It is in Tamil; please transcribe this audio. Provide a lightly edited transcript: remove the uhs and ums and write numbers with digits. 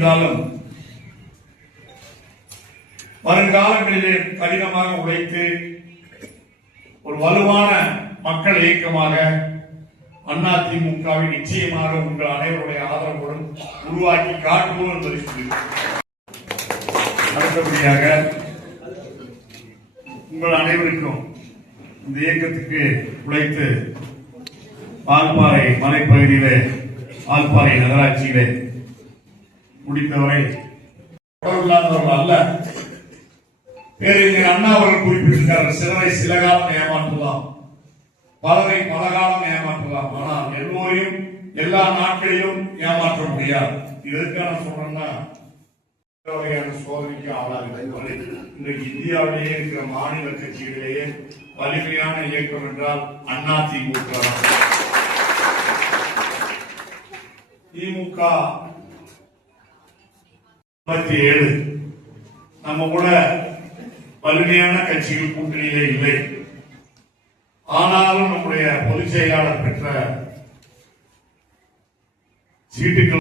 இருந்தாலும் வருங்காலங்களிலே கடினமாக உழைத்து ஒரு வலுவான மக்கள் இயக்கமாக அதிமுகவை நிச்சயமாக உங்கள் அனைவருடைய ஆதரவுடன் உருவாக்கி காட்டுவோம் என்பதை அடுத்தபடியாக உங்கள் அனைவருக்கும் இந்த இயக்கத்துக்கு உழைத்து வால்பாறை மலைப்பகுதியிலே வால்பாறை நகராட்சியிலே முடித்தவரை தொடர்பில்லாதவர்கள் அல்ல. பேரறிஞர் அண்ணா அவர்கள் குறிப்பிட்டிருக்கிறார், சிலரை சில காலம் ஏமாற்றலாம், பலரை பல காலம் ஏமாற்றலாம், ஆனால் எல்லோரையும் எல்லா நாட்களிலும் ஏமாற்ற முடியாது. இதற்கான சொல்றேன்னா வகையான சோதனைக்கு ஆளாக இன்றைக்கு இந்தியாவிலேயே இருக்கிற மாநில கட்சிகளிலேயே வலிமையான இயக்கம் என்றால் அதிமுக. திமுக 57 நம்ம கூட வலிமையான கட்சிகள் கூட்டணியிலே இல்லை. ஆனாலும் நம்முடைய பொதுச் செயலாளர் பெற்ற சீட்டுகள்